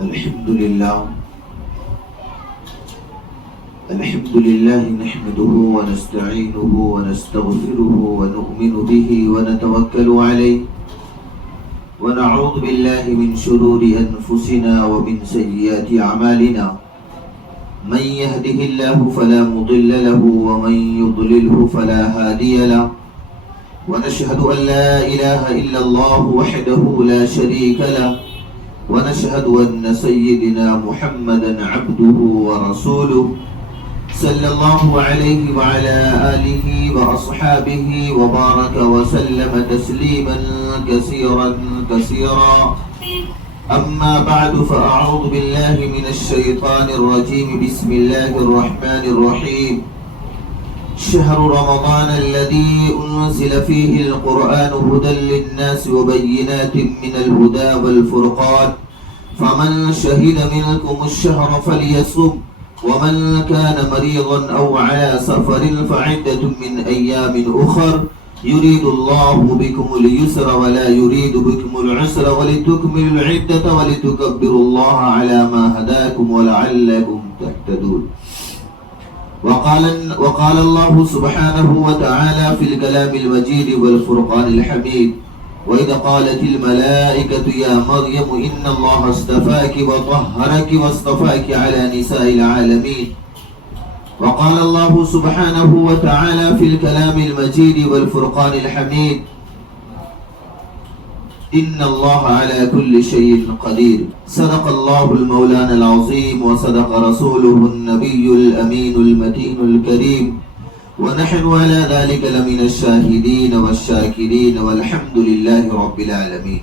الحمد لله نحمده ونستعينه ونستغفره ونؤمن به ونتوكل عليه ونعوذ بالله من شرور أنفسنا ومن سيئات أعمالنا من يهده الله فلا مضل له ومن يضلله فلا هادي له ونشهد أن لا إله إلا الله وحده لا شريك له ونشهد أن سيدنا محمدا عبده ورسوله صلى الله عليه وعلى آله وأصحابه وبارك وسلم تسليما كثيرا أما بعد فأعوذ بالله من الشيطان الرجيم بسم الله الرحمن الرحيم شهر رمضان الذي أنزل فيه القرآن هدى للناس وبينات من الهدى والفرقان فمن شهد منكم الشهر فليصم ومن كان مريضا أو على سفر فعدة من أيام أخر يريد الله بكم اليسر ولا يريد بكم العسر ولتكملوا العدة ولتكبروا الله على ما هداكم ولعلكم تهتدون. وقال الله سبحانه وتعالى في الكلام المجيد والفرقان الحميد وإذا قالت الملائكة يا مريم إن الله اصطفاك وطهرك واصطفاك على نساء العالمين. وقال الله سبحانه وتعالى في الكلام المجيد والفرقان الحميد إن الله على كل شيء قدير. صدق الله المولانا العظيم وصدق رسوله النبي الأمين المتين الكريم ونحن على ذلك لمن الشاهدين والشاكرين والحمد لله رب العالمين.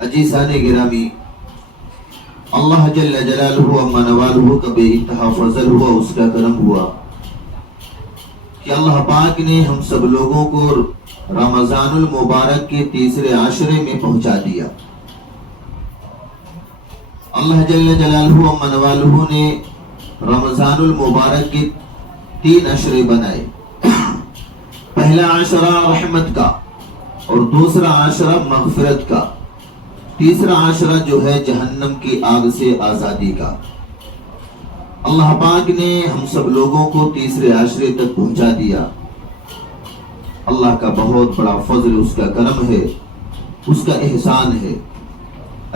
عزیزان گرامی، اللہ جل جلالہ اما نوالہ کا بے انتہا فضل ہوا، اس کا کرم ہوا کہ اللہ پاک نے ہم سب لوگوں کو رمضان المبارک کے تیسرے عشرے میں پہنچا دیا. اللہ جل جلالہ اما نوالہ نے رمضان المبارک کے 3 عشرے بنائے. پہلا عشرہ رحمت کا اور دوسرا عشرہ مغفرت کا، تیسرا عشرہ جو ہے جہنم کی آگ سے آزادی کا. اللہ پاک نے ہم سب لوگوں کو تیسرے عشرے تک پہنچا دیا. اللہ کا بہت بڑا فضل، اس کا کرم ہے، اس کا احسان ہے.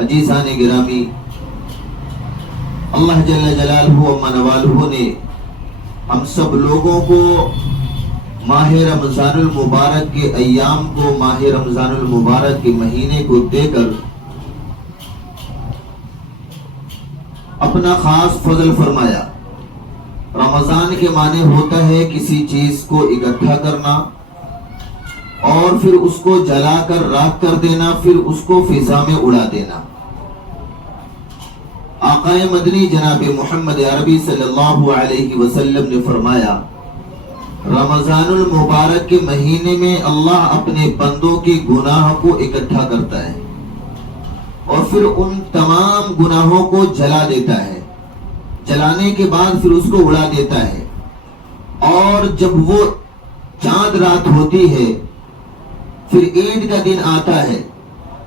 عزیزان گرامی، اللہ جل جلالہ و منوالہ نے ہم سب لوگوں کو ماہ رمضان المبارک کے ایام کو، ماہ رمضان المبارک کے مہینے کو دے کر اپنا خاص فضل فرمایا. رمضان کے معنی ہوتا ہے کسی چیز کو اکٹھا کرنا اور پھر اس کو جلا کر راکھ کر دینا، پھر اس کو فضا میں اڑا دینا. آقا مدنی جناب محمد عربی صلی اللہ علیہ وسلم نے فرمایا رمضان المبارک کے مہینے میں اللہ اپنے بندوں کے گناہ کو اکٹھا کرتا ہے اور پھر ان تمام گناہوں کو جلا دیتا ہے. جلانے کے بعد پھر اس کو اڑا دیتا ہے، اور جب وہ چاند رات ہوتی ہے، پھر عید کا دن آتا ہے،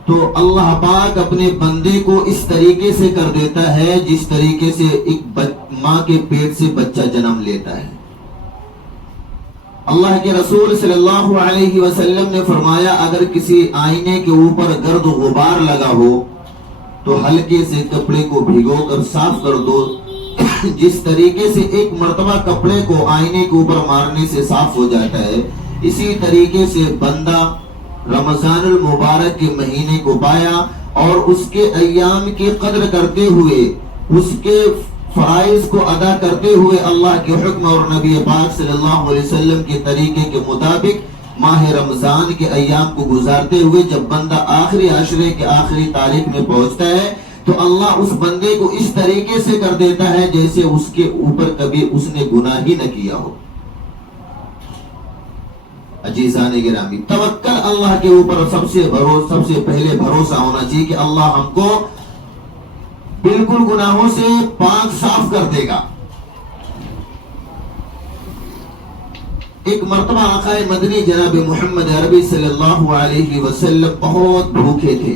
تو اللہ پاک اپنے بندے کو اس طریقے سے کر دیتا ہے جس طریقے سے ایک ماں کے پیٹ سے بچہ جنم لیتا ہے. اللہ کے رسول صلی اللہ علیہ وسلم نے فرمایا اگر کسی آئینے کے اوپر گرد و غبار لگا ہو تو ہلکے سے کپڑے کو بھگو کر صاف کر دو. جس طریقے سے ایک مرتبہ کپڑے کو آئینے کے اوپر مارنے سے صاف ہو جاتا ہے، اسی طریقے سے بندہ رمضان المبارک کے مہینے کو پایا اور اس کے ایام کی قدر کرتے ہوئے، اس کے فرائض کو ادا کرتے ہوئے، اللہ کے حکم اور نبی پاک صلی اللہ علیہ وسلم کے طریقے کے مطابق ماہ رمضان کے ایام کو گزارتے ہوئے جب بندہ آخری عشرے کے آخری تاریخ میں پہنچتا ہے تو اللہ اس بندے کو اس طریقے سے کر دیتا ہے جیسے اس کے اوپر کبھی اس نے گناہ ہی نہ کیا ہو. عزیزان گرامی، توکل اللہ کے اوپر سب سے پہلے بھروسہ ہونا چاہیے کہ اللہ ہم کو بالکل گناہوں سے پاک صاف کر دے گا. ایک مرتبہ آقا مدنی جناب محمد عربی صلی اللہ علیہ وسلم بہت بھوکے تھے،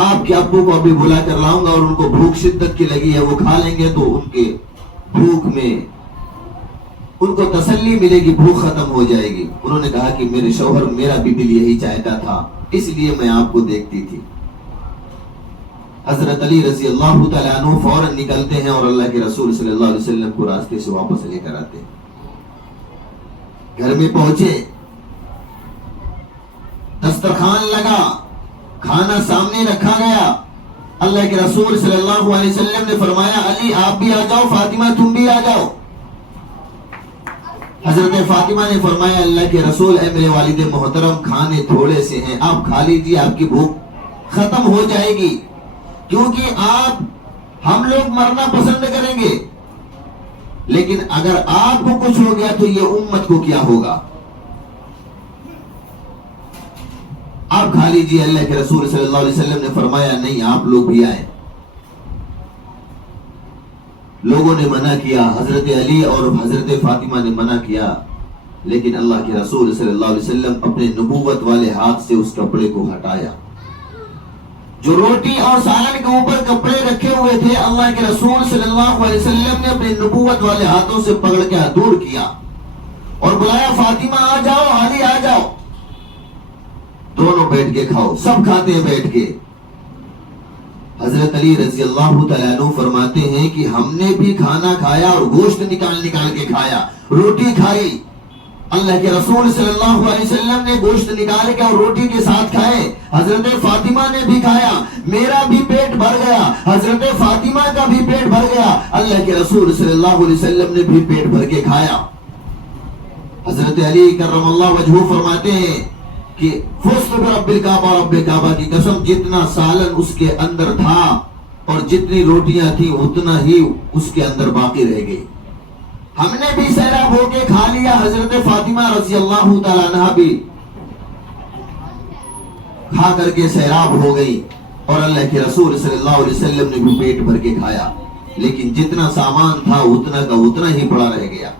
آپ کے ابو کو ابھی بلا کر لاؤں گا اور ان کو بھوک شدت کی لگی ہے، وہ کھا لیں گے تو ان کے بھوک میں ان کو تسلی ملے گی، بھوک ختم ہو جائے گی۔ انہوں نے کہا کہ میرے شوہر میرا بھی دل یہی چاہتا تھا، اس لیے میں آپ کو دیکھتی تھی۔ حضرت علی رضی اللہ تعالیٰ عنہ فوراً نکلتے ہیں اور اللہ کے رسول صلی اللہ علیہ وسلم کو راستے سے واپس لے کر آتے ہیں۔ گھر میں پہنچے، دسترخوان لگا، کھانا سامنے رکھا گیا۔ اللہ کے رسول صلی اللہ علیہ وسلم نے فرمایا علی آپ بھی آ جاؤ، فاطمہ تم بھی آ جاؤ۔ حضرت فاطمہ نے فرمایا اللہ کے رسول اے میرے والد محترم کھانے تھوڑے سے ہیں، آپ کھا لیجیے، آپ کی بھوک ختم ہو جائے گی، کیونکہ ہم لوگ مرنا پسند کریں گے، لیکن اگر آپ کو کچھ ہو گیا تو یہ امت کو کیا ہوگا؟ آپ کھا لیجیے۔ اللہ کے رسول صلی اللہ علیہ وسلم نے فرمایا نہیں آپ لوگ بھی آئیں۔ لوگوں نے منع کیا، حضرت علی اور حضرت فاطمہ نے منع کیا، لیکن اللہ کے رسول صلی اللہ علیہ وسلم اپنے نبوت والے ہاتھ سے اس کپڑے کو ہٹایا۔ جو روٹی اور سالن کے اوپر کپڑے رکھے ہوئے تھے، اللہ کے رسول صلی اللہ علیہ وسلم نے اپنے نبوت والے ہاتھوں سے پکڑ کے دور کیا اور بلایا فاطمہ آ جاؤ، علی آ جاؤ، دونوں بیٹھ کے کھاؤ۔ سب کھاتے ہیں بیٹھ کے۔ حضرت علی رضی اللہ تعالیٰ عنہ فرماتے ہیں کہ ہم نے بھی کھانا کھایا اور گوشت نکال کے کھایا، روٹی کھائی۔ اللہ کے رسول صلی اللہ علیہ وسلم نے گوشت نکال کے اور روٹی کے ساتھ کھائے، حضرت فاطمہ نے بھی کھایا، میرا بھی پیٹ بھر گیا، حضرت فاطمہ کا بھی پیٹ بھر گیا، اللہ کے رسول صلی اللہ علیہ وسلم نے بھی پیٹ بھر کے کھایا۔ حضرت علی کرم اللہ وجہہ فرماتے ہیں کہ فزت برب الکعبہ، رب کعبہ کی قسم جتنا سالن اس کے اندر تھا اور جتنی روٹیاں تھیں اتنا ہی اس کے اندر باقی رہ گئی۔ ہم نے بھی سیراب ہو کے کھا لیا، حضرت فاطمہ رضی اللہ تعالیٰ عنہ بھی کھا کر کے سیراب ہو گئی، اور اللہ کے رسول صلی اللہ علیہ وسلم نے بھی پیٹ بھر کے کھایا، لیکن جتنا سامان تھا اتنا کا اتنا ہی پڑا رہ گیا۔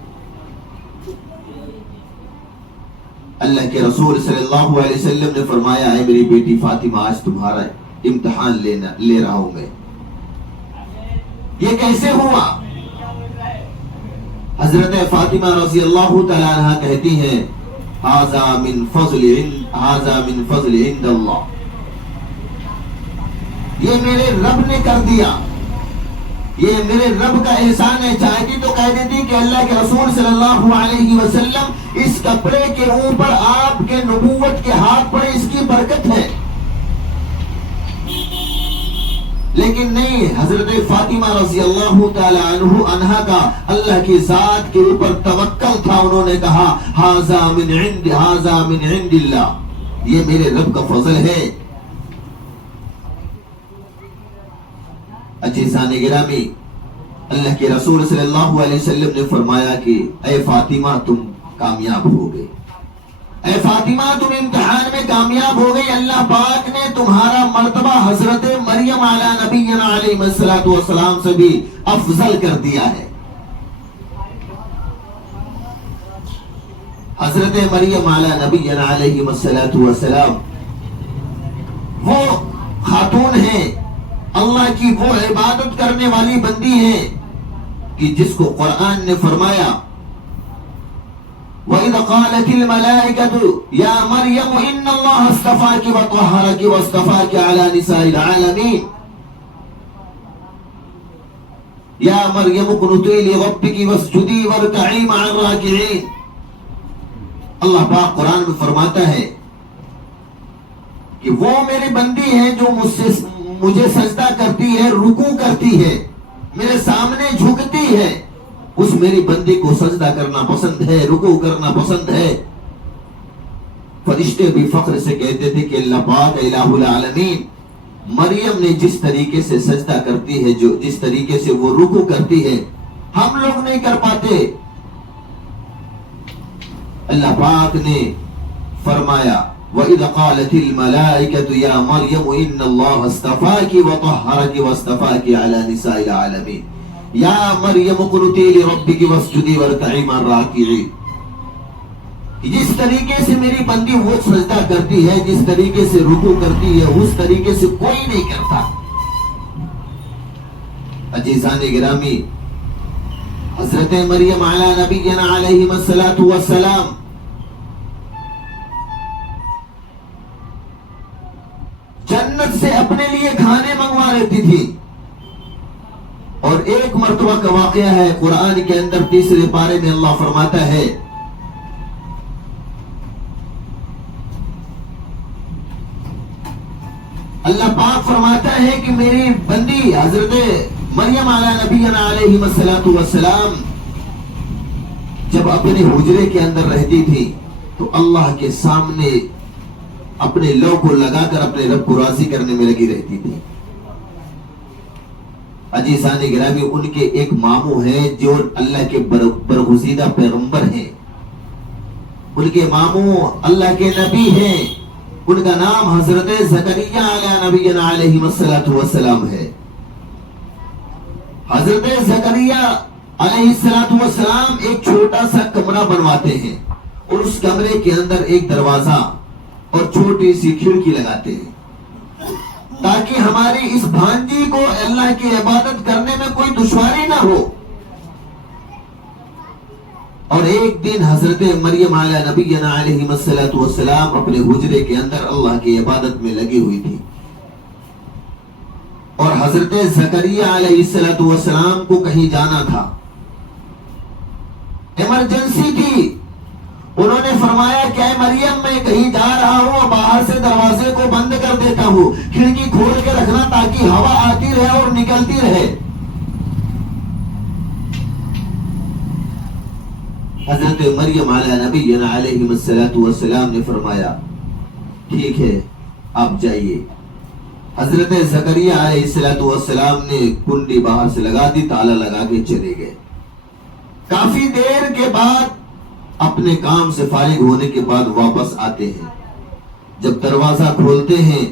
اللہ کے رسول صلی اللہ علیہ وسلم نے فرمایا اے میری بیٹی فاطمہ آج تمہارا امتحان لے رہا ہوں میں۔ یہ کیسے ہوا؟ حضرت فاطمہ رضی اللہ تعالی عنہ کہتی ہیں ھذا من فضل عند اللہ، یہ میرے رب نے کر دیا، یہ میرے رب کا احسان ہے۔ چاہتی تو کہہ دیتی کہ اللہ کے رسول صلی اللہ علیہ وسلم اس کپڑے کے اوپر آپ کے نبوت کے ہاتھ پڑے، اس کی برکت ہے، لیکن نہیں، حضرت فاطمہ رضی اللہ تعالی عنہا کا اللہ کی ذات کے اوپر توکل تھا۔ انہوں نے کہا ھذا من عند اللہ، یہ میرے رب کا فضل ہے۔ عزیزان گرامی، اللہ کے رسول صلی اللہ علیہ وسلم نے فرمایا کہ اے فاطمہ تم کامیاب ہو گئے، اے فاطمہ تم امتحان میں کامیاب ہو گئی، اللہ پاک نے تمہارا مرتبہ حضرت مریم علی نبینا علیہ الصلوۃ والسلام سے بھی افضل کر دیا ہے۔ حضرت مریم علی نبینا علیہ الصلوۃ والسلام وہ خاتون ہیں، اللہ کی وہ عبادت کرنے والی بندی ہیں کہ جس کو قرآن نے فرمایا وَإِذْ قَالَتِ الْمَلَائِكَةُ يَا مَرْيَمُ إِنَّ اللَّهَ اصْطَفَاكِ وَطَهَّرَكِ وَاصْطَفَاكِ عَلَى نِسَاءِ الْعَالَمِينَ يَا مَرْيَمُ اقْنُتِي لِرَبِّكِ وَاسْجُدِي وَارْكَعِي مَعَ الرَّاكِعِينَ۔ اللہ پاک قرآن میں فرماتا ہے کہ وہ میری بندی ہے جو مجھے سجدہ کرتی ہے، رکوع کرتی ہے، میرے سامنے جھکتی ہے، اس میری بندی کو سجدہ کرنا پسند ہے، رکوع کرنا پسند ہے۔ فرشتے بھی فخر سے کہتے تھے کہ اللہ پاک الہ العالمین مریم نے جس طریقے سے سجدہ کرتی ہے، جو جس طریقے سے وہ رکوع کرتی ہے، ہم لوگ نہیں کر پاتے۔ اللہ پاک نے فرمایا وَإِذْ قَالَتِ الْمَلَائِكَةُ يَا مَرْيَمُ إِنَّ اللَّهَ اصْطَفَاكِ وَطَهَّرَكِ وَاصْطَفَاكِ عَلَى نِسَاءِ الْعَالَمِينَ يَا مَرْيَمُ اقْنُتِي لِرَبِّكِ وَاسْجُدِي وَارْكَعِي مَعَ الرَّاكِعِينَ۔ جس طریقے سے میری بندی وہ سجدہ کرتی ہے، جس طریقے سے رکوع کرتی ہے، اس طریقے سے کوئی نہیں کرتا۔ عزیزان گرامی، حضرت مریم علی نبینا علیہ الصلوۃ والسلام جنت سے اپنے لیے کھانے منگوا لیتی تھی، اور ایک مرتبہ کا واقعہ ہے قرآن کے اندر 3 پارے میں اللہ فرماتا ہے، اللہ پاک فرماتا ہے کہ میری بندی حضرت مریم علی نبینا علیہ الصلوۃ والسلام جب اپنے حجرے کے اندر رہتی تھی تو اللہ کے سامنے اپنے لو کو لگا کر اپنے رب کو راضی کرنے میں لگی رہتی تھی۔ عزیزان گرامی، ان کے ایک ماموں ہیں جو اللہ کے برگزیدہ پیغمبر ہیں، ان کے ماموں اللہ کے نبی ہیں، ان کا نام حضرت زکریا علی نبینا علیہ الصلوۃ والسلام ہے۔ حضرت زکریا علیہ الصلوۃ والسلام ایک چھوٹا سا کمرہ بنواتے ہیں، اور اس کمرے کے اندر ایک دروازہ اور چھوٹی سی کھڑکی لگاتے ہیں تاکہ ہماری اس بھانجی کو اللہ کی عبادت کرنے میں کوئی دشواری نہ ہو۔ اور ایک دن حضرت مریم علی نبینا علیہ الصلوۃ والسلام اپنے حجرے کے اندر اللہ کی عبادت میں لگی ہوئی تھی، اور حضرت زکریا علیہ الصلوۃ والسلام کو کہیں جانا تھا، ایمرجنسی تھی۔ انہوں نے فرمایا کہ اے مریم، میں کہیں جا رہا ہوں اور باہر سے دروازے کو بند کر دیتا ہوں، کھڑکی کھول کے رکھنا تاکہ ہوا آتی رہے اور نکلتی رہے۔ حضرت مریم علی نبینا علیہ الصلوۃ والسلام نے فرمایا ٹھیک ہے آپ جائیے۔ حضرت زکریا علیہ الصلوۃ والسلام نے کنڈی باہر سے لگا دی، تالا لگا کے چلے گئے۔ کافی دیر کے بعد اپنے کام سے فارغ ہونے کے بعد واپس آتے ہیں، جب دروازہ کھولتے ہیں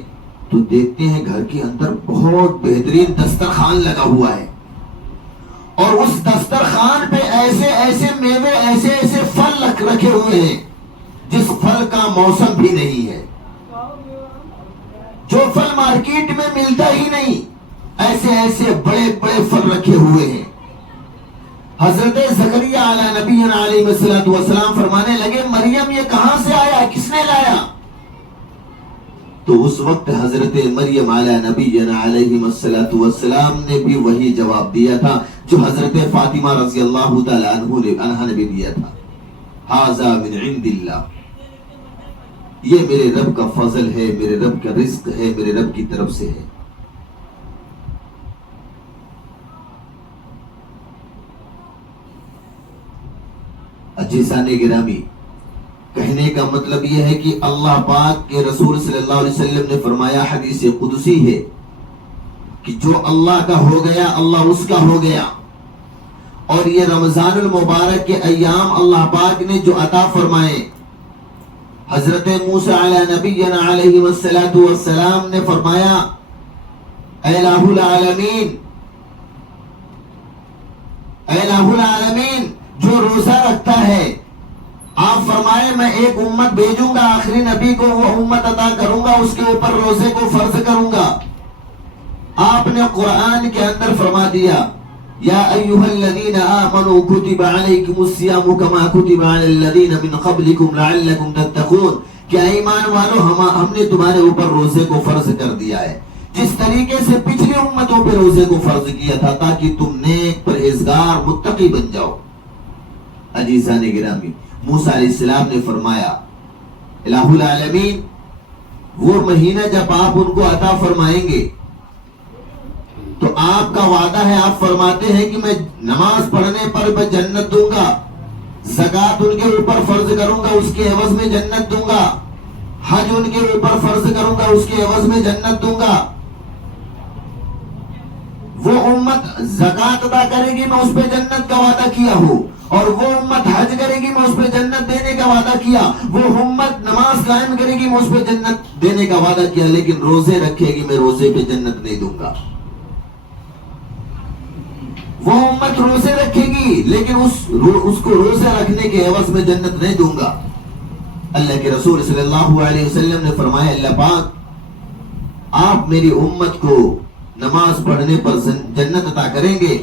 تو دیکھتے ہیں گھر کے اندر بہت بہترین دسترخوان لگا ہوا ہے، اور اس دسترخوان پہ ایسے ایسے میوے، ایسے ایسے پھل رکھے ہوئے ہیں جس پھل کا موسم بھی نہیں ہے، جو پھل مارکیٹ میں ملتا ہی نہیں، ایسے ایسے بڑے بڑے پھل رکھے ہوئے ہیں۔ حضرت زکریا علی نبینا علیہ الصلوۃ والسلام فرمانے لگے مریم یہ کہاں سے آیا، کس نے لایا؟ تو اس وقت حضرت مریم علی نبینا علیہ الصلوۃ والسلام نے بھی وہی جواب دیا تھا جو حضرت فاطمہ رضی اللہ تعالی عنہا نے بھی دیا تھا، ھذا من عند اللہ، یہ میرے رب کا فضل ہے، میرے رب کا رزق ہے، میرے رب کی طرف سے ہے۔ عزیزان گرامی، کہنے کا مطلب یہ ہے کہ اللہ پاک کے رسول صلی اللہ علیہ وسلم نے فرمایا، حدیث قدسی ہے کہ جو اللہ کا ہو گیا اللہ اس کا ہو گیا، اور یہ رمضان المبارک کے ایام اللہ پاک نے جو عطا فرمائے، حضرت موسیٰ علی نبینا علیہ الصلوۃ والسلام نے فرمایا اے الہ العالمین، اے الہ العالمین، جو روزہ رکھتا ہے، آپ فرمائے میں ایک امت بھیجوں گا، آخری نبی کو وہ امت عطا کروں گا، اس کے اوپر روزے کو فرض کروں گا۔ آپ نے قرآن کے اندر فرما دیا یا ایھا الذین آمنوا کتب علیکم الصیام کما کتب علی الذین من قبلکم لعلکم تتقون، کیا ایمان والو ہم نے تمہارے اوپر روزے کو فرض کر دیا ہے جس طریقے سے پچھلی امتوں پہ روزے کو فرض کیا تھا، تاکہ تم نیک پرہیزگار متقی بن جاؤ۔ عزیزان گرامی، موسیٰ علیہ السلام نے فرمایا الہ العالمین، وہ مہینہ جب آپ ان کو عطا فرمائیں گے تو آپ کا وعدہ ہے، آپ فرماتے ہیں کہ میں نماز پڑھنے پر میں جنت دوں گا، زکوٰۃ ان کے اوپر فرض کروں گا اس کے عوض میں جنت دوں گا، حج ان کے اوپر فرض کروں گا اس کے عوض میں جنت دوں گا۔ وہ امت زکوٰۃ ادا کرے گی، میں اس پہ جنت کا وعدہ کیا ہوں، اور وہ امت حج کرے گی، میں اس پہ جنت دینے کا وعدہ کیا، وہ امت نماز قائم کرے گی، میں اس پہ جنت دینے کا وعدہ کیا، لیکن روزے رکھے گی، میں روزے پہ جنت نہیں دوں گا۔ وہ امت روزے رکھے گی لیکن اس کو روزے رکھنے کے عوض میں جنت نہیں دوں گا۔ اللہ کے رسول صلی اللہ علیہ وسلم نے فرمایا اللہ پاک آپ میری امت کو نماز پڑھنے پر جنت عطا کریں گے.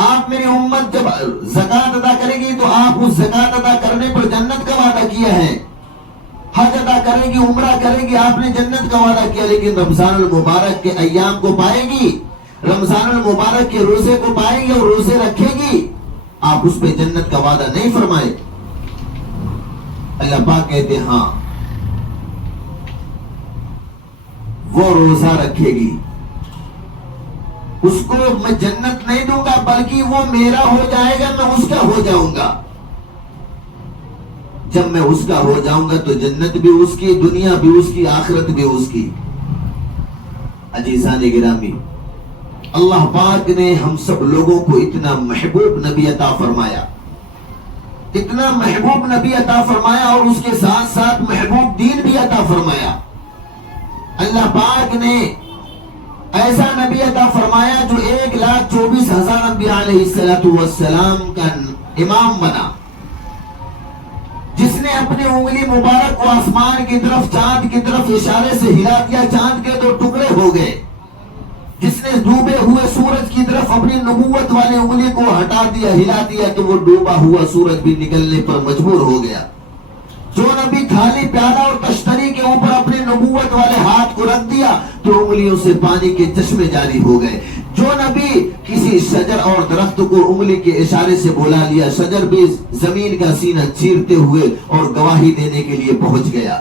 آپ میری امت جب زکات ادا کرے گی تو آپ اس زکات ادا کرنے پر جنت کا وعدہ کیا ہے. حج ادا کرے گی, عمرہ کرے گی, آپ نے جنت کا وعدہ کیا. لیکن رمضان المبارک کے ایام کو پائے گی, رمضان المبارک کے روزے کو پائے گی اور روزے رکھے گی, آپ اس پہ جنت کا وعدہ نہیں فرمائے. اللہ پاک کہتے ہاں وہ روزہ رکھے گی, اس کو میں جنت نہیں دوں گا بلکہ وہ میرا ہو جائے گا, میں اس کا ہو جاؤں گا. جب میں اس کا ہو جاؤں گا تو جنت بھی اس کی, دنیا بھی اس کی, آخرت بھی اس کی. عزیزان گرامی, اللہ پاک نے ہم سب لوگوں کو اتنا محبوب نبی عطا فرمایا, اتنا محبوب نبی عطا فرمایا اور اس کے ساتھ ساتھ محبوب دین بھی عطا فرمایا. اللہ پاک نے ایسا نبی عطا فرمایا جو 1,24,000 انبیاء علیہ السلام کا امام بنا, جس نے اپنی انگلی مبارک کو آسمان کی طرف, چاند کی طرف اشارے سے ہلا دیا, چاند کے 2 ٹکڑے ہو گئے. جس نے ڈوبے ہوئے سورج کی طرف اپنی نبوت والی انگلی کو ہٹا دیا, ہلا دیا, تو وہ ڈوبا ہوا سورج بھی نکلنے پر مجبور ہو گیا. جو نبی تھالی پیالہ اور تشتری کے اوپر اپنی نبوت والے ہاتھ کو رکھ دیا تو انگلیوں سے پانی کے چشمے جاری ہو گئے. جو نبی کسی شجر اور درخت کو انگلی کے اشارے سے بلا لیا, شجر بھی زمین کا سینہ چیرتے ہوئے اور گواہی دینے کے لیے پہنچ گیا.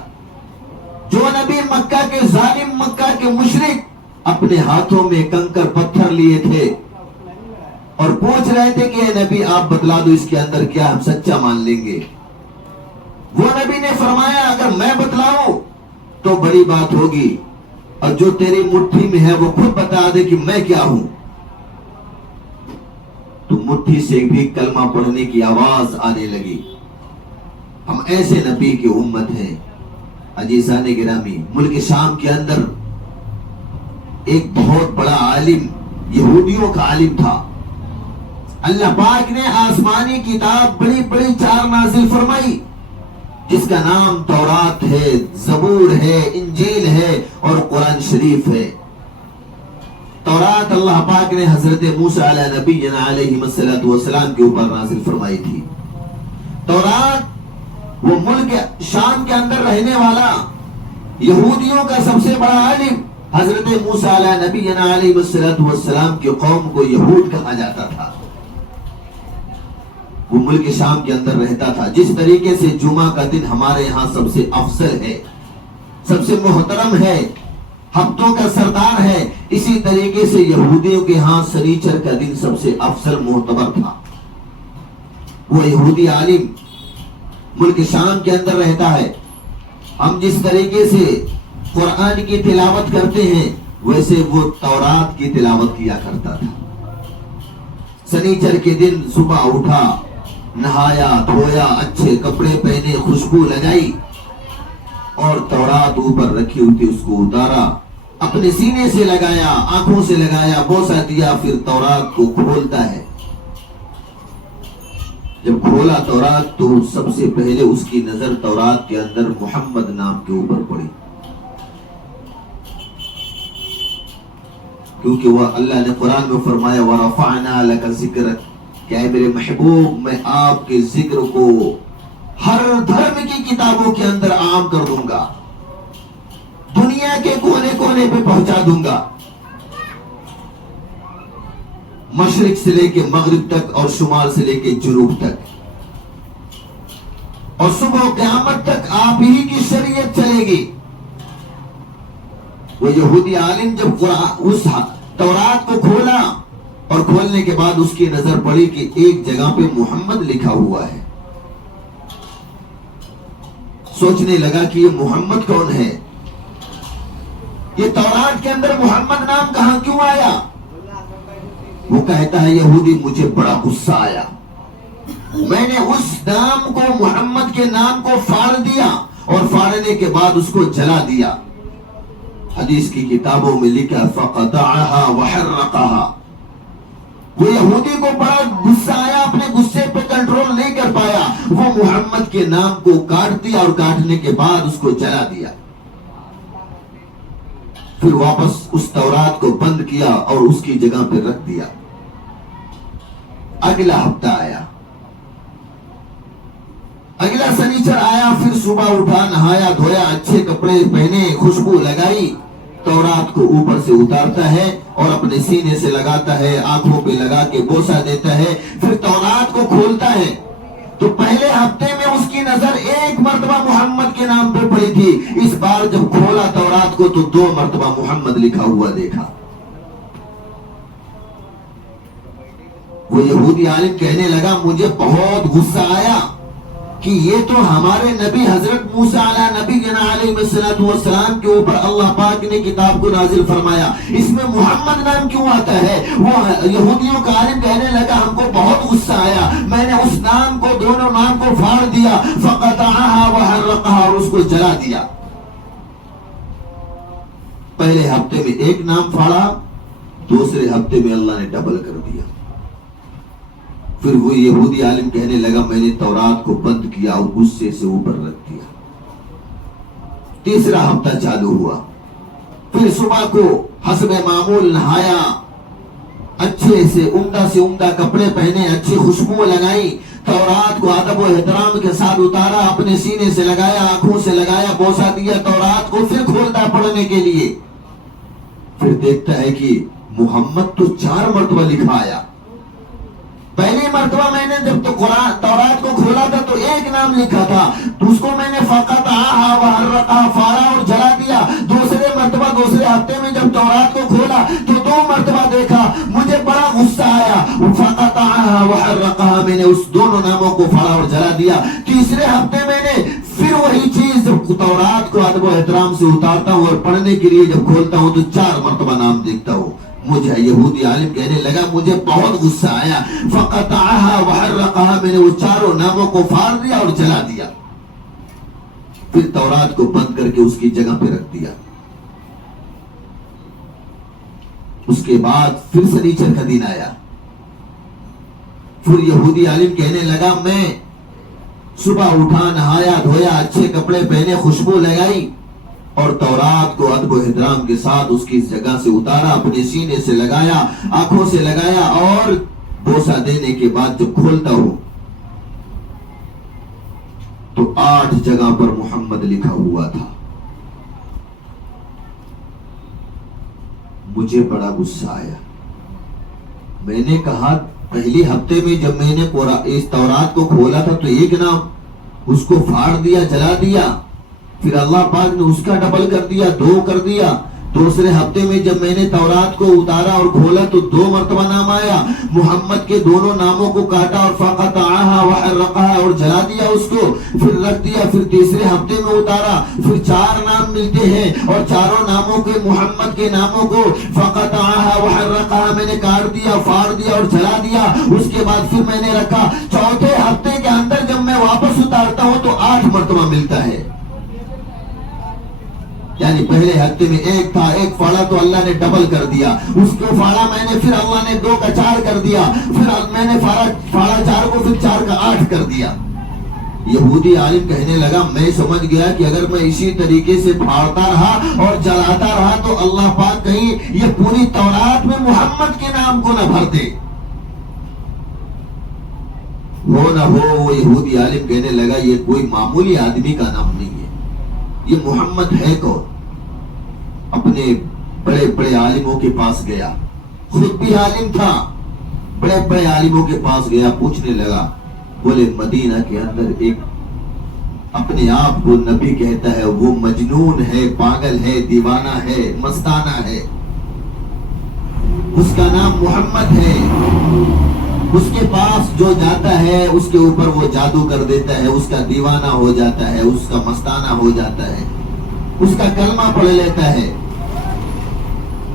جو نبی مکہ کے ظالم, مکہ کے مشرک اپنے ہاتھوں میں کنکر پتھر لیے تھے اور پوچھ رہے تھے کہ اے نبی آپ بتلا دو اس کے اندر کیا, ہم سچا مان لیں گے. وہ نبی نے فرمایا اگر میں بتلاؤں تو بڑی بات ہوگی, اور جو تیری مٹھی میں ہے وہ خود بتا دے کہ میں کیا ہوں. تو مٹھی سے بھی کلمہ پڑھنے کی آواز آنے لگی. ہم ایسے نبی کی امت ہیں. عزیزان گرامی, ملک شام کے اندر ایک بہت بڑا عالم, یہودیوں کا عالم تھا. اللہ پاک نے آسمانی کتاب بڑی بڑی 4 نازل فرمائی, جس کا نام تورات ہے, زبور ہے, انجیل ہے اور قرآن شریف ہے. تورات اللہ پاک نے حضرت موسیٰ علیہ نبینا علیہ السلام کے اوپر نازل فرمائی تھی. تورات وہ ملک شام کے اندر رہنے والا یہودیوں کا سب سے بڑا عالم حضرت موسیٰ علیہ نبینا علیہ السلام کی قوم کو یہود کہا جاتا تھا. وہ ملک شام کے اندر رہتا تھا. جس طریقے سے جمعہ کا دن ہمارے یہاں سب سے افضل ہے, سب سے محترم ہے, ہفتوں کا سردار ہے, اسی طریقے سے یہودیوں کے ہاں سنیچر کا دن سب سے افضل معتبر تھا. وہ یہودی عالم ملک شام کے اندر رہتا ہے. ہم جس طریقے سے قرآن کی تلاوت کرتے ہیں ویسے وہ تورات کی تلاوت کیا کرتا تھا. سنیچر کے دن صبح اٹھا, نہایا دھویا, اچھے کپڑے پہنے, خوشبو لگائی اور تورات اوپر رکھی ہوئی تھی اس کو اتارا, اپنے سینے سے لگایا, آنکھوں سے لگایا, بوسہ دیا, پھر تورات کو کھولتا ہے. جب کھولا تورات تو سب سے پہلے اس کی نظر تورات کے اندر محمد نام کے اوپر پڑی, کیونکہ وہ اللہ نے قرآن میں فرمایا وَرَفَعْنَا لَكَ ذِكْرَكَ, کہ اے میرے محبوب میں آپ کے ذکر کو ہر دھرم کی کتابوں کے اندر عام کر دوں گا, دنیا کے کونے کونے پہ پہنچا دوں گا, مشرق سے لے کے مغرب تک اور شمال سے لے کے جنوب تک, اور صبح قیامت تک آپ ہی کی شریعت چلے گی. وہ یہودی عالم جب اس تورات کو کھولا اور کھولنے کے بعد اس کی نظر پڑی کہ ایک جگہ پہ محمد لکھا ہوا ہے. سوچنے لگا کہ یہ محمد کون ہے, یہ تورات کے اندر محمد نام کہاں کیوں آیا؟ وہ کہتا ہے یہودی مجھے بڑا غصہ آیا, میں نے اس نام کو, محمد کے نام کو پھاڑ دیا اور پھاڑنے کے بعد اس کو جلا دیا. حدیث کی کتابوں میں لکھا فَقَطَعَهَا وَحَرَّقَهَا. وہ یہودی کو بڑا غصہ آیا, اپنے غصے پہ کنٹرول نہیں کر پایا, وہ محمد کے نام کو کاٹ دیا اور کاٹنے کے بعد اس کو جلا دیا. پھر واپس اس تورات کو بند کیا اور اس کی جگہ پہ رکھ دیا. اگلا ہفتہ آیا, اگلا سنیچر آیا, پھر صبح اٹھا, نہایا دھویا, اچھے کپڑے پہنے, خوشبو لگائی, تورات کو اوپر سے اتارتا ہے اور اپنے سینے سے لگاتا ہے, آنکھوں پہ لگا کے بوسہ دیتا ہے. پھر تورات کو کھولتا ہے تو پہلے ہفتے میں اس کی نظر ایک مرتبہ محمد کے نام پہ پڑی تھی. اس بار جب کھولا تورات کو تو 2 مرتبہ محمد لکھا ہوا دیکھا. وہ یہودی عالم کہنے لگا مجھے بہت غصہ آیا کہ یہ تو ہمارے نبی حضرت موسیٰ علیہ السلام کے اوپر اللہ پاک نے کتاب کو نازل فرمایا, اس میں محمد نام کیوں آتا ہے؟ وہ یہودیوں کا عالم کہنے لگا ہم کو بہت غصہ آیا, میں نے اس نام کو, دونوں نام کو پھاڑ دیا, فقطعها وحرقها, اور اس کو جلا دیا. پہلے ہفتے میں ایک نام پھاڑا, دوسرے ہفتے میں اللہ نے ڈبل کر دیا. پھر وہ یہودی عالم کہنے لگا میں نے تورات کو بند کیا اور غصے سے اوپر رکھ دیا. تیسرا ہفتہ چالو ہوا, پھر صبح کو حسب معمول نہایا, اچھے سے عمدہ کپڑے پہنے, اچھی خوشبو لگائی, تورات کو ادب و احترام کے ساتھ اتارا, اپنے سینے سے لگایا, آنکھوں سے لگایا, بوسہ دیا تورات کو, پھر کھولتا پڑھنے کے لیے. پھر دیکھتا ہے کہ محمد تو 4 مرتبہ لکھا آیا. پہلی مرتبہ میں نے جب تو تورات کو کھولا تھا تو ایک نام لکھا تھا, تو اس کو میں نے فقطعها وحرقها پھاڑا اور جلا دیا. دوسرے مرتبہ دوسرے ہفتے میں جب تورات کو کھولا تو 2 مرتبہ دیکھا, مجھے بڑا غصہ آیا, فقطعها وحرقها, میں نے اس دونوں ناموں کو پھاڑا اور جلا دیا. تیسرے ہفتے میں نے پھر وہی چیز جب تورات کو ادب و احترام سے اتارتا ہوں اور پڑھنے کے لیے جب کھولتا ہوں تو 4 مرتبہ نام دیکھتا ہوں. مجھے یہودی عالم کہنے لگا مجھے بہت غصہ آیا, فقطعها وحرقها, میں نے وہ 4 ناموں کو پھاڑ دیا اور جلا دیا. پھر تورات کو بند کر کے اس کی جگہ پہ رکھ دیا. اس کے بعد پھر سنیچر کا دن آیا. پھر یہودی عالم کہنے لگا میں صبح اٹھا, نہایا دھویا, اچھے کپڑے پہنے, خوشبو لگائی اور تورات کو ادب و احترام کے ساتھ اس کی جگہ سے اتارا, اپنے سینے سے لگایا, آنکھوں سے لگایا, اور بوسہ دینے کے بعد جب کھولتا ہوں تو 8 جگہ پر محمد لکھا ہوا تھا. مجھے بڑا غصہ آیا. میں نے کہا پہلی ہفتے میں جب میں نے اس تورات کو کھولا تھا تو ایک نام, اس کو پھاڑ دیا, جلا دیا, پھر اللہ پاک نے اس کا ڈبل کر دیا, 2 کر دیا. دوسرے ہفتے میں جب میں نے تورات کو اتارا اور کھولا تو 2 مرتبہ نام آیا, محمد کے دونوں ناموں کو کاٹا اور فقطعها وحرقها اور جلا دیا, اس کو پھر رکھ دیا. پھر تیسرے ہفتے میں اتارا, پھر 4 نام ملتے ہیں اور چاروں ناموں کے محمد کے ناموں کو فقطعها وحرقها میں نے کاٹ دیا, پھاڑ دیا اور جلا دیا. اس کے بعد پھر میں نے رکھا. چوتھے ہفتے کے اندر جب میں واپس اتارتا ہوں تو 8 مرتبہ ملتا ہے. یعنی پہلے ہفتے میں ایک تھا, ایک پھاڑا تو اللہ نے ڈبل کر دیا, اس کو پھاڑا میں نے, پھر اللہ نے 2 کا 4 کر دیا, پھر میں نے پھاڑا 4 کو, پھر 4 کا 8 کر دیا. یہودی عالم کہنے لگا میں سمجھ گیا کہ اگر میں اسی طریقے سے پھاڑتا رہا اور جلاتا رہا تو اللہ پاک کہیں یہ پوری تورات میں محمد کے نام کو نہ بھر دے. ہو نہ ہو وہ یہودی عالم کہنے لگا یہ کوئی معمولی آدمی کا نام نہیں ہے, یہ محمد ہے کون. اپنے بڑے بڑے عالموں کے پاس گیا, خود بھی عالم تھا, بڑے بڑے عالموں کے پاس گیا, پوچھنے لگا. بولے مدینہ کے اندر ایک اپنے آپ کو نبی کہتا ہے, وہ مجنون ہے, پاگل ہے, دیوانہ ہے, مستانہ ہے, اس کا نام محمد ہے. اس کے پاس جو جاتا ہے اس کے اوپر وہ جادو کر دیتا ہے, اس کا دیوانہ ہو جاتا ہے, اس کا مستانہ ہو جاتا ہے, اس کا کلمہ پڑھ لیتا ہے.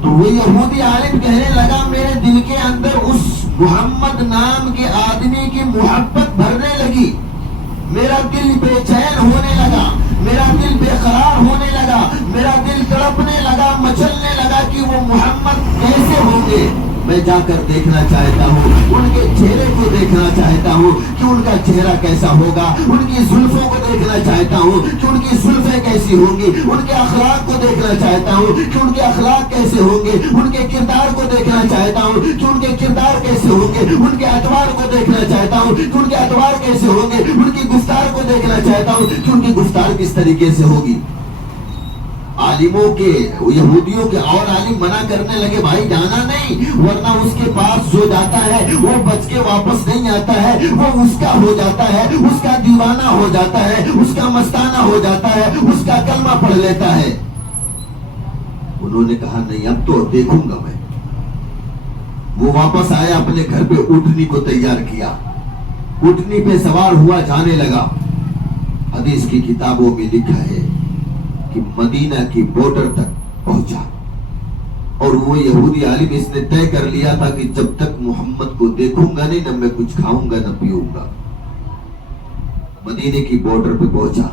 تو وہ یہودی عالم کہنے لگا میرے دل کے اندر اس محمد نام کے آدمی کی محبت بھرنے لگی, میرا دل بے چین ہونے لگا, میرا دل بے قرار ہونے لگا, میرا دل تڑپنے لگا, مچلنے لگا کہ وہ محمد کیسے ہوں گے. میں جا کر دیکھنا چاہتا ہوں، ان کے چہرے کو دیکھنا چاہتا ہوں کہ ان کا چہرہ کیسا ہوگا، ان کی زلفوں کو دیکھنا چاہتا ہوں کہ ان کی زلفیں کیسی ہوں گی، ان کے اخلاق کو دیکھنا چاہتا ہوں کہ ان کے اخلاق کیسے ہوں گے، ان کے کردار کو دیکھنا چاہتا ہوں کہ ان کے کردار کیسے ہوں گے، ان کے اطوار کو دیکھنا چاہتا ہوں کہ ان کے اطوار کیسے ہوں گے، ان کی گفتار کو دیکھنا چاہتا ہوں کہ ان کی گفتار کس طریقے سے ہوگی۔ عالموں کے، یہودیوں کے اور عالم منع کرنے لگے بھائی جانا نہیں، ورنہ اس کے پاس جو جاتا ہے وہ بچ کے واپس نہیں آتا ہے، وہ اس کا ہو جاتا ہے، اس کا دیوانہ ہو جاتا ہے، اس کا مستانہ ہو جاتا ہے، اس کا کلمہ پڑھ لیتا ہے۔ انہوں نے کہا نہیں اب تو دیکھوں گا میں۔ وہ واپس آیا، اپنے گھر پہ اونٹنی کو تیار کیا، اونٹنی پہ سوار ہوا، جانے لگا۔ حدیث کی کتابوں میں لکھا ہے کہ مدینہ کی بارڈر تک پہنچا، اور وہ یہودی عالم اس نے طے کر لیا تھا کہ جب تک محمد کو دیکھوں گا نہیں، نہ میں کچھ کھاؤں گا نہ پیوں گا۔ مدینے کی بارڈر پہ پہنچا،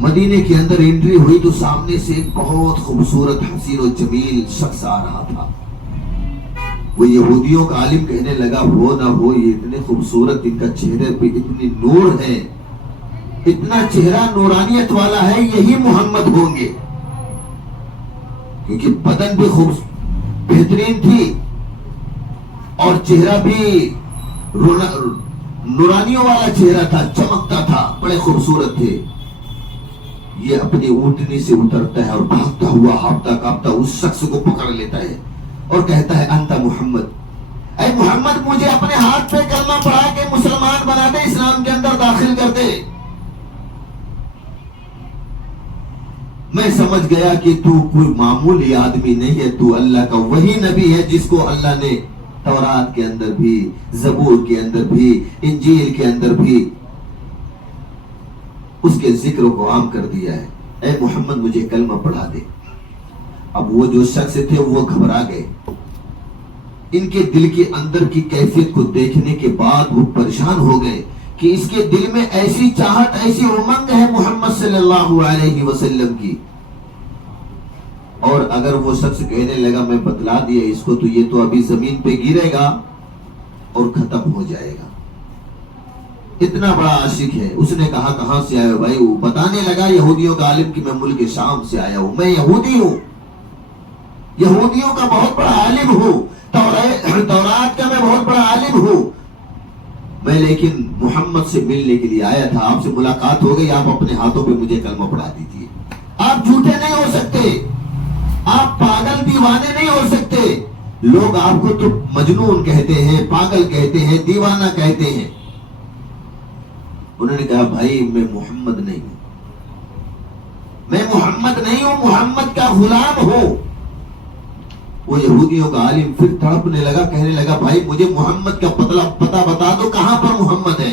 مدینے کے اندر انٹری ہوئی تو سامنے سے ایک بہت خوبصورت حسین و جمیل شخص آ رہا تھا۔ وہ یہودیوں کا عالم کہنے لگا ہو نہ ہو یہ اتنے خوبصورت، ان کا چہرے پہ اتنی نور ہے، اتنا چہرہ نورانیت والا ہے، یہی محمد ہوں گے، کیونکہ بدن بھی خوب بہترین تھی اور چہرہ بھی نورانیوں والا چہرہ تھا، چمکتا تھا، بڑے خوبصورت تھے۔ یہ اپنی اونٹنی سے اترتا ہے اور بھاگتا ہوا ہاپتا کاپتا اس شخص کو پکڑ لیتا ہے اور کہتا ہے انت محمد، اے محمد مجھے اپنے ہاتھ پہ کلمہ پڑھا کے مسلمان بنا دے، اسلام کے اندر داخل کر دے۔ میں سمجھ گیا کہ تو کوئی معمولی آدمی نہیں ہے، تو اللہ کا وہی نبی ہے جس کو اللہ نے تورات کے اندر بھی، زبور کے اندر بھی، انجیل کے اندر بھی اس کے ذکر کو عام کر دیا ہے۔ اے محمد مجھے کلمہ پڑھا دے۔ اب وہ جو شخص تھے وہ گھبرا گئے، ان کے دل کے اندر کی کیفیت کو دیکھنے کے بعد وہ پریشان ہو گئے کہ اس کے دل میں ایسی چاہت، ایسی امنگ ہے محمد صلی اللہ علیہ وسلم کی، اور اگر وہ شخص کہنے لگا میں بتلا دیا اس کو تو یہ تو ابھی زمین پہ گرے گا اور ختم ہو جائے گا، اتنا بڑا عاشق ہے۔ اس نے کہا کہاں سے آئے ہو بھائی؟ وہ بتانے لگا یہودیوں کا عالم کہ میں ملک شام سے آیا ہوں، میں یہودی ہوں، یہودیوں کا بہت بڑا عالم ہوں، تورات کا میں بہت بڑا عالم ہوں، میں لیکن محمد سے ملنے کے لیے آیا تھا، آپ سے ملاقات ہو گئی، آپ اپنے ہاتھوں پہ مجھے کلمہ پڑھا دیجیے۔ آپ جھوٹے نہیں ہو سکتے، آپ پاگل دیوانے نہیں ہو سکتے، لوگ آپ کو تو مجنون کہتے ہیں، پاگل کہتے ہیں، دیوانہ کہتے ہیں۔ انہوں نے کہا بھائی میں محمد نہیں ہوں، میں محمد نہیں ہوں، محمد کا غلام ہوں۔ وہ یہودیوں کا عالم پھر تڑپنے لگا، کہنے لگا بھائی مجھے محمد کا پتہ بتا دو، کہاں پر محمد ہے؟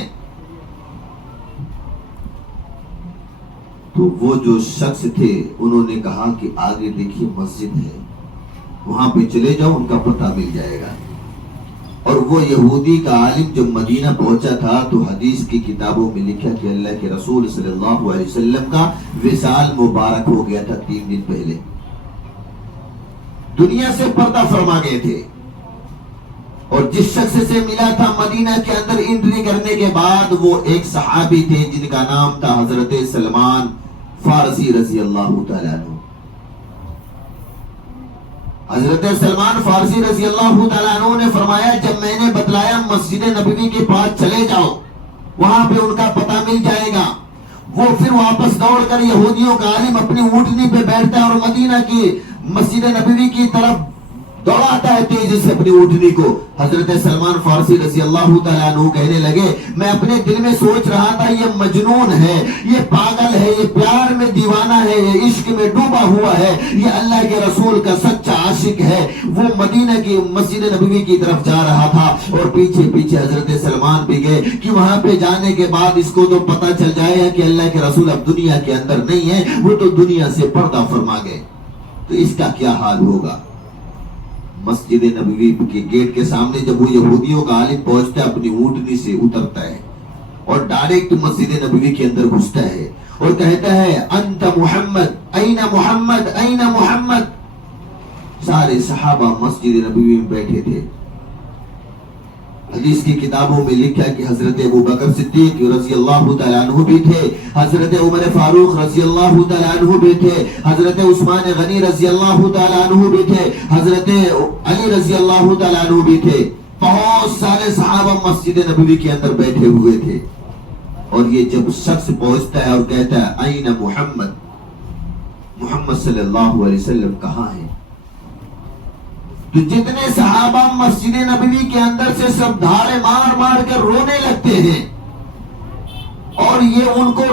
تو وہ جو شخص تھے انہوں نے کہا کہ آگے دیکھیے مسجد ہے، وہاں پہ چلے جاؤ، ان کا پتہ مل جائے گا۔ اور وہ یہودی کا عالم جب مدینہ پہنچا تھا تو حدیث کی کتابوں میں لکھا کہ اللہ کے رسول صلی اللہ علیہ وسلم کا وصال مبارک ہو گیا تھا 3 دن پہلے، دنیا سے پردہ فرما گئے تھے۔ اور جس شخص سے ملا تھا مدینہ کے اندر انٹری کرنے کے بعد وہ ایک صحابی تھے جن کا نام تھا حضرت سلمان فارسی رضی اللہ تعالیٰ عنہ۔ حضرت سلمان فارسی رضی اللہ تعالیٰ عنہ نے فرمایا جب میں نے بتلایا مسجد نبوی کے پاس چلے جاؤ، وہاں پہ ان کا پتہ مل جائے گا، وہ پھر واپس دوڑ کر یہودیوں کا عالم اپنی اونٹنی پہ بیٹھتا ہے اور مدینہ کی مسجد نبوی کی طرف دوڑاتا ہے تیزی سے اپنی اونٹنی کو۔ حضرت سلمان فارسی رضی اللہ تعالیٰ عنہ کہنے لگے میں اپنے دل میں سوچ رہا تھا یہ مجنون ہے، یہ پاگل ہے، یہ پیار میں دیوانہ ہے، یہ عشق میں ڈوبا ہوا ہے، یہ اللہ کے رسول کا سچا عاشق ہے۔ وہ مدینہ کی مسجد نبوی کی طرف جا رہا تھا اور پیچھے پیچھے حضرت سلمان بھی گئے کہ وہاں پہ جانے کے بعد اس کو تو پتہ چل جائے گا کہ اللہ کے رسول اب دنیا کے اندر نہیں ہے، وہ تو دنیا سے پردہ فرما گئے، تو اس کا کیا حال ہوگا۔ مسجد نبوی کے گیٹ کے سامنے جب وہ یہودیوں کا عالم پہنچتا ہے اپنی اونٹنی سے اترتا ہے اور ڈائریکٹ مسجد نبوی کے اندر گھستا ہے اور کہتا ہے انت محمد، این محمد، این محمد۔ سارے صحابہ مسجد نبوی میں بیٹھے تھے. حدیث کی کتابوں میں لکھا کہ حضرت ابو بکر صدیق رضی اللہ تعالیٰ عنہ بھی تھے, حضرت عمر فاروق رضی اللہ تعالیٰ عنہ بھی تھے, حضرت عثمان غنی رضی اللہ تعالیٰ عنہ بھی تھے, حضرت علی رضی اللہ تعالیٰ عنہ بھی تھے. بہت سارے صحابہ مسجد نبوی کے اندر بیٹھے ہوئے تھے. اور یہ جب شخص پہنچتا ہے اور کہتا ہے این محمد, محمد صلی اللہ علیہ وسلم کہاں ہے, تو جتنے صحابہ مسجد نبوی کے اندر سے سب دھاڑے مار مار کر رونے لگتے ہیں. اور یہ ان کو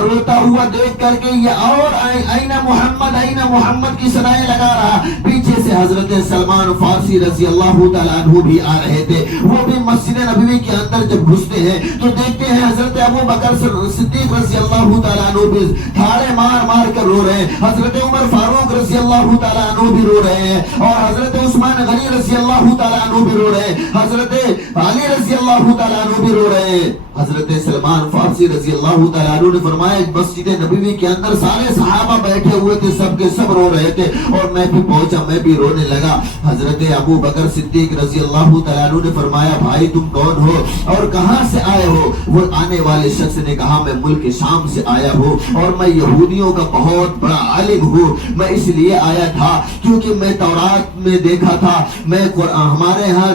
روتا ہوا دیکھ کر کے یہ اور این محمد کی صدائیں لگا رہا. پیچھے سے حضرت سلمان فارسی رضی اللہ تعالیٰ عنہ بھی آ رہے تھے. وہ بھی مسجد نبوی کے اندر جب گھستے ہیں تو دیکھتے ہیں حضرت ابو بکر صدیق رضی اللہ تعالیٰ عنہ بھی دھاڑے مار مار کر رو رہے ہیں, حضرت عمر فاروق رضی اللہ تعالیٰ عنہ بھی رو رہے ہیں, اور حضرت عثمان غنی رضی اللہ تعالیٰ عنہ بھی رو رہے ہیں, حضرت علی رضی اللہ تعالیٰ عنہ بھی رو رہے ہیں. حضرت سلمان فارسی رضی اللہ تعالیٰ عنہ نے فرمایا مسجد نبوی کے اندر سارے صحابہ بیٹھے ہوئے تھے, سب کے سب رو رہے تھے, اور میں بھی پہنچا, میں بھی رونے لگا. حضرت ابو بکر صدیق رضی اللہ تعالیٰ عنہ نے فرمایا بھائی تم کون ہو اور کہاں سے آئے ہو؟ وہ آنے والے شخص نے کہا میں ملک شام سے آیا ہوں اور میں یہودیوں کا بہت بڑا عالم ہوں. میں اس لیے آیا تھا کیونکہ میں تورات میں دیکھا تھا, میں ہمارے ہاں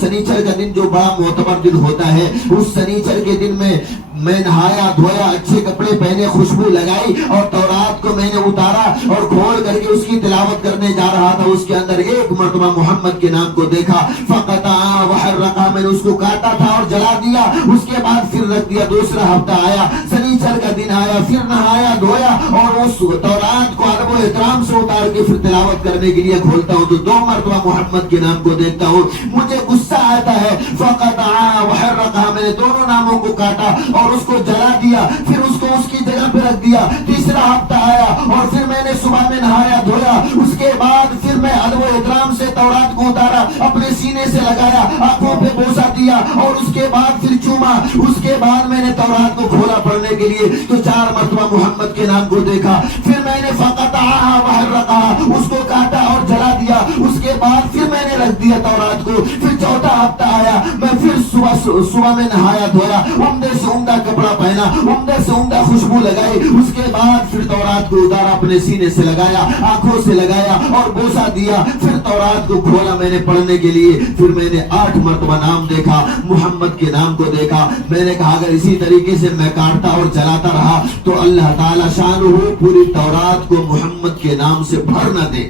سنیچر کا دن جو بڑا معتبر دن ہوتا ہے, اس سنیچر کے دن میں نہایا دھویا, اچھے کپڑے پہنے, خوشبو لگائی, اور تورات کو میں نے اتارا اور کھول کر کے اس کی تلاوت کرنے جا رہا تھا. اس کے اندر ایک مرتبہ محمد کے نام کو دیکھا, فقطع وحرقا, میں نے اس کو کاٹا تھا اور جلا دیا. اس کے بعد پھر رکھ دیا. دوسرا ہفتہ آیا, سنیچر کا دن آیا, پھر نہایا دھویا اور اس تورات کو ادب و احترام سے اتار کے پھر تلاوت کرنے کے لیے کھولتا ہوں تو 2 مرتبہ محمد کے نام کو دیکھتا ہوں, مجھے غصہ آتا ہے. فقطع وحرقا, میں نے دونوں ناموں کو کاٹا اور اس کو جلا دیا, پھر اس کو اس کی جگہ پہ رکھ دیا. تیسرا ہفتہ آیا اور پھر میں نے صبح میں نہایا دھویا. اس کے بعد پھر میں ادب و احترام سے تورات کو اتارا, اپنے سینے سے لگایا, آنکھوں پہ بوسہ دیا اور اس کے بعد پھر چوما. اس کے بعد میں نے تورات کو کھولا پڑھنے کے لیے تو 4 مرتبہ محمد کے نام کو دیکھا. پھر میں نے فقطع وحرقا, اس کو کاٹا اور جلا دیا. اس کے بعد پھر میں نے رکھ دیا تورات کو. پھر چوتھا ہفتہ آیا, میں پھر صبح میں نہایا دھویا, عمدے سے عمدہ کپڑا پہنا, عمدہ سے عمدہ خوشبو لگائی. اس کے بعد پھر تورات کو اتارا, اپنے سینے سے لگایا, آنکھوں سے لگایا اور بوسہ دیا. پھر تورات کو کھولا میں نے پڑھنے کے لیے. پھر میں نے 8 مرتبہ نام دیکھا, محمد کے نام کو دیکھا. میں نے کہا اگر اسی طریقے سے میں کاٹتا اور جلاتا رہا تو اللہ تعالی شانہ پوری تورات کو محمد کے نام سے بھر نہ دے.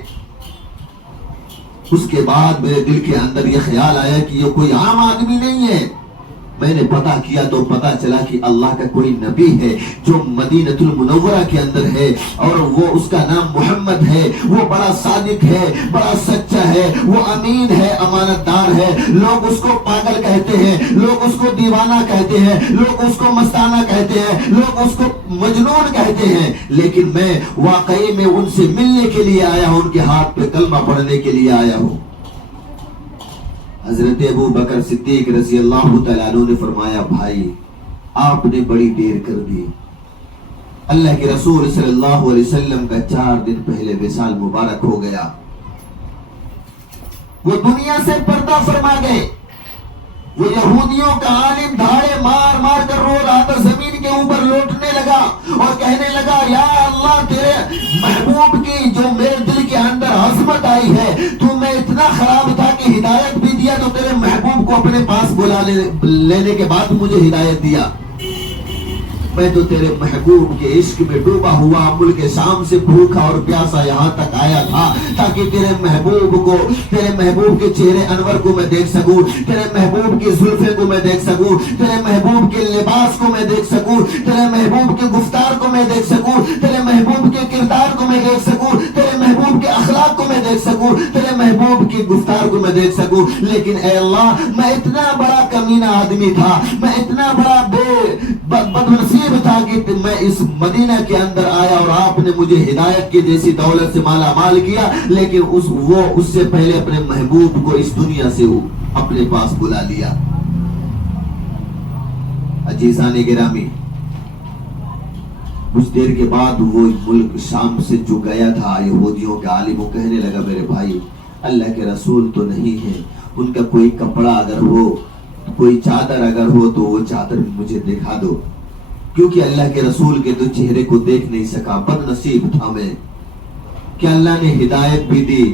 اس کے بعد میرے دل کے اندر یہ خیال آیا کہ یہ کوئی عام آدمی نہیں ہے. میں نے پتہ کیا تو پتہ چلا کہ اللہ کا کوئی نبی ہے جو مدینۃ المنورہ کے اندر ہے اور وہ اس کا نام محمد ہے. وہ بڑا صادق ہے, بڑا سچا ہے, وہ امین ہے, امانت دار ہے. لوگ اس کو پاگل کہتے ہیں, لوگ اس کو دیوانہ کہتے ہیں, لوگ اس کو مستانہ کہتے ہیں, لوگ اس کو مجنون کہتے ہیں, لیکن میں واقعی میں ان سے ملنے کے لیے آیا ہوں, ان کے ہاتھ پہ کلمہ پڑھنے کے لیے آیا ہوں. حضرت ابو بکر صدیق رضی اللہ تعالیٰ عنہ نے فرمایا بھائی آپ نے بڑی دیر کر دی. اللہ کے رسول صلی اللہ علیہ وسلم کا 4 دن پہلے وصال مبارک ہو گیا. وہ دنیا سے پردہ فرما گئے. وہ یہودیوں کا عالم دھاڑے مار مار کر رو رہا تھا, زمین کے اوپر لوٹنے لگا اور کہنے لگا یا اللہ تیرے محبوب کی جو میرے دل کے اندر عظمت آئی ہے, تو میں اتنا خراب تھا کہ ہدایت بھی دیا تو تیرے محبوب کو اپنے پاس بلا لینے کے بعد مجھے ہدایت دیا. میں تو تیرے محبوب کے عشق میں ڈوبا ہوا ملک شام سے بھوکا اور پیاسا یہاں تک آیا تھا تاکہ تیرے محبوب کے چہرے انور کو میں دیکھ سکوں, تیرے محبوب کی زلفیں کو میں دیکھ سکوں, تیرے محبوب کے لباس کو میں دیکھ سکوں, تیرے محبوب کے گفتار کو میں دیکھ سکوں, تیرے محبوب کے کردار کو میں دیکھ سکوں, تیرے محبوب کے اخلاق کو میں دیکھ سکوں, تیرے محبوب کی گفتار کو میں دیکھ سکوں. لیکن اے اللہ میں اتنا بڑا کمینہ آدمی تھا, میں اتنا بڑا بدنصیب تھا کہ میں اس مدینہ کے اندر آیا اور آپ نے مجھے ہدایت کی جیسی دولت سے مالا مال کیا, لیکن اس سے پہلے اپنے محبوب کو اس دنیا سے اپنے پاس بلا لیا. عزیزان گرامی, کچھ دیر کے بعد وہ ملک شام سے جو گیا تھا یہودیوں کے عالم, وہ کہنے لگا میرے بھائی اللہ کے رسول تو نہیں ہے، ان کا کوئی کپڑا اگر ہو، کوئی چادر اگر ہو تو وہ چادر مجھے دکھا دو، کیونکہ اللہ کے رسول کے تو چہرے کو دیکھ نہیں سکا، بد نصیب تھا میں کہ اللہ نے ہدایت بھی دی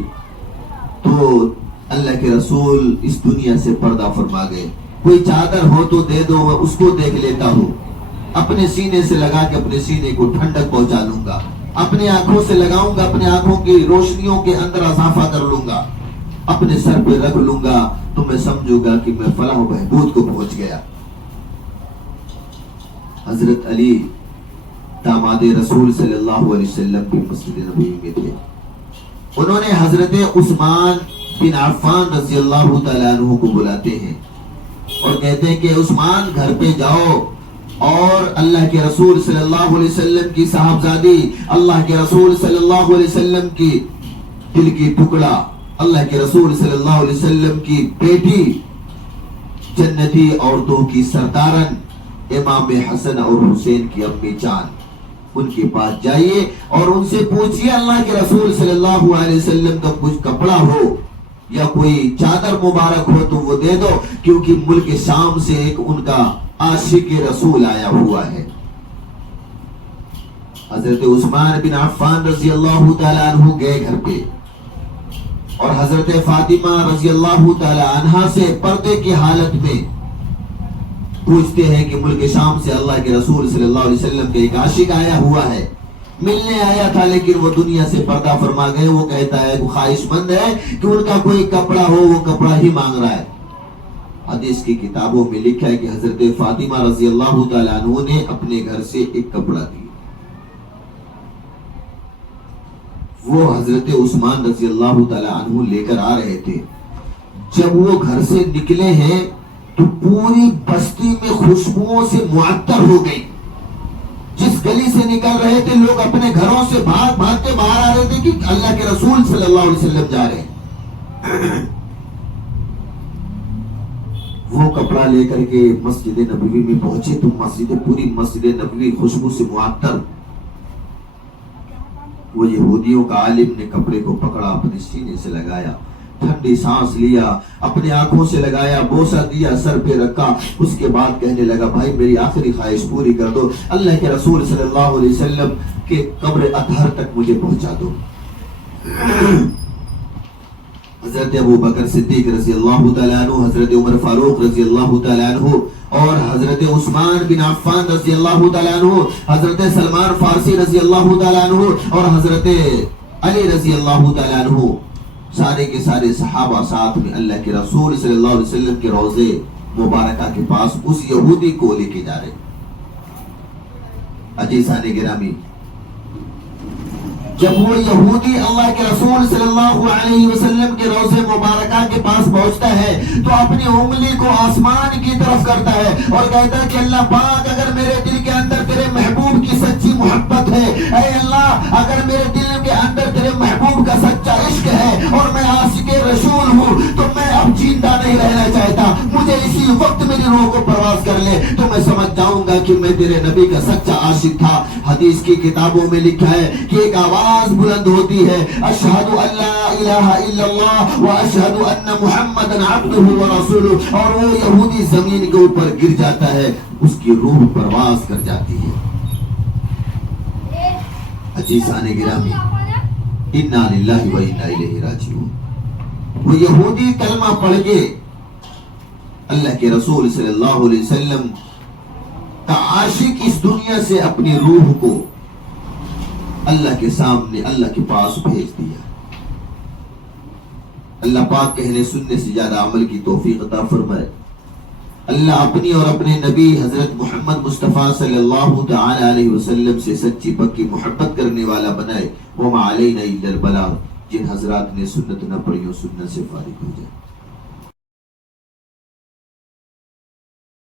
تو اللہ کے رسول اس دنیا سے پردہ فرما گئے۔ کوئی چادر ہو تو دے دو، میں اس کو دیکھ لیتا ہوں، اپنے سینے سے لگا کے اپنے سینے کو ٹھنڈک پہنچا لوں گا، اپنے آنکھوں سے لگاؤں گا، اپنے آنکھوں کی روشنیوں کے اندر اضافہ کر لوں گا، اپنے سر پہ رکھ لوں گا تو میں سمجھوں گا کہ میں فلاح و بہبود کو پہنچ گیا۔ حضرت علی داماد رسول صلی اللہ علیہ وسلم بھی مسجد نبوی میں تھے، انہوں نے حضرت عثمان بن عفان رضی اللہ تعالیٰ عنہ کو بلاتے ہیں اور کہتے ہیں کہ عثمان گھر پہ جاؤ اور اللہ کے رسول صلی اللہ علیہ وسلم کی صاحبزادی، اللہ کے رسول صلی اللہ علیہ وسلم کی دل کی ٹکڑا، اللہ کے رسول صلی اللہ علیہ وسلم کی بیٹی، جنتی عورتوں کی سردارن امام حسن اور حسین کی امی جان، ان کے پاس جائیے اور ان سے پوچھئے اللہ کے رسول صلی اللہ علیہ وسلم کا کچھ کپڑا ہو یا کوئی چادر مبارک ہو تو وہ دے دو، کیونکہ ملک شام سے ایک ان کا عاشق رسول آیا ہوا ہے۔ حضرت عثمان بن عفان رضی اللہ تعالیٰ عنہ گئے گھر پہ اور حضرت فاطمہ رضی اللہ تعالیٰ عنہ سے پردے کی حالت میں پوچھتے ہیں کہ ملک شام سے اللہ کے رسول صلی اللہ علیہ وسلم کا ایک عاشق آیا ہوا ہے، ملنے آیا تھا لیکن وہ دنیا سے پردہ فرما گئے، وہ کہتا ہے وہ خواہش مند ہے کہ ان کا کوئی کپڑا ہو، وہ کپڑا ہی مانگ رہا ہے۔ حدیث کی کتابوں میں لکھا ہے کہ حضرت فاطمہ رضی اللہ تعالیٰ عنہ نے اپنے گھر سے ایک کپڑا دیا، وہ حضرت عثمان رضی اللہ تعالیٰ عنہ لے کر آ رہے تھے۔ جب وہ گھر سے نکلے ہیں تو پوری بستی میں خوشبوؤں سے معطر ہو گئی، جس گلی سے نکل رہے تھے لوگ اپنے گھروں سے بھاگ بھاگ کے باہر آ رہے تھے کہ اللہ کے رسول صلی اللہ علیہ وسلم جا رہے ہیں۔ وہ کپڑا لے کر کے مسجد نبوی میں پہنچے تو پوری مسجد نبوی خوشبو سے معطر۔ وہ یہودیوں کا عالم نے کپڑے کو پکڑا، اپنے سینے سے لگایا، ٹھنڈی سانس لیا، اپنے آنکھوں سے لگایا، بوسہ دیا، سر پہ رکھا، اس کے بعد کہنے لگا بھائی میری آخری خواہش پوری کر دو، اللہ کے رسول صلی اللہ علیہ وسلم کے قبر اطہر تک مجھے پہنچا دو۔ حضرت ابو بکر صدیق رضی اللہ تعالیٰ عنہ، حضرت عمر فاروق رضی اللہ تعالیٰ عنہ اور حضرت عثمان بن عفان رضی اللہ تعالیٰ عنہ، حضرت سلمان فارسی رضی اللہ تعالیٰ عنہ اور حضرت علی رضی اللہ تعالیٰ عنہ، سارے کے سارے صحابہ ساتھ میں اللہ کے رسول صلی اللہ علیہ وسلم کے روضے مبارکہ کے پاس اس یہودی کو لے کے جا رہے۔ عزیزان گرامی، جب وہ یہودی اللہ کے رسول صلی اللہ علیہ وسلم کے روضے مبارکہ کے پاس پہنچتا ہے تو اپنی انگلی کو آسمان کی طرف کرتا ہے اور کہتا ہے کہ اللہ پاک اگر میرے دل کے اندر تیرے محبوب کی سچی محبت ہے، اے اللہ اگر میرے دل کے اندر تیرے محبوب کا سچا عشق ہے اور میں عاشق رسول ہوں تو میں اب زندہ نہیں رہنا چاہتا، مجھے اسی وقت میری روح کو پرواز کر لے تو میں سمجھ جاؤں گا کہ میں تیرے نبی کا سچا عاشق تھا۔ حدیث کی کتابوں میں لکھا ہے کہ ایک آواز بلند ہوتی ہے، اشہد ان لا الہ الا اللہ و اشہد ان محمد عبدہ و رسولہ، اور وہ یہودی زمین کے اوپر گر جاتا ہے، اس کی روح پرواز کر جاتی ہے۔ عزیزان گرامی، انا للہ و انا الیہ راجعون۔ وہ یہودی کلمہ پڑھ کے اللہ کے رسول صلی اللہ علیہ وسلم کا عاشق اس دنیا سے اپنی روح کو اللہ کے سامنے، اللہ کے پاس بھیج دیا۔ اللہ پاک کہنے سننے سے زیادہ عمل کی توفیق عطا فرمائے۔ اللہ اپنی اور اپنے نبی حضرت محمد مصطفیٰ صلی اللہ تعالی علیہ وسلم سے سچی پکی محبت کرنے والا بنائے۔ وما علینا الا البلاغ۔ جن حضرات نے سنت نہ پڑھی سنت سے فارغ ہو جائے۔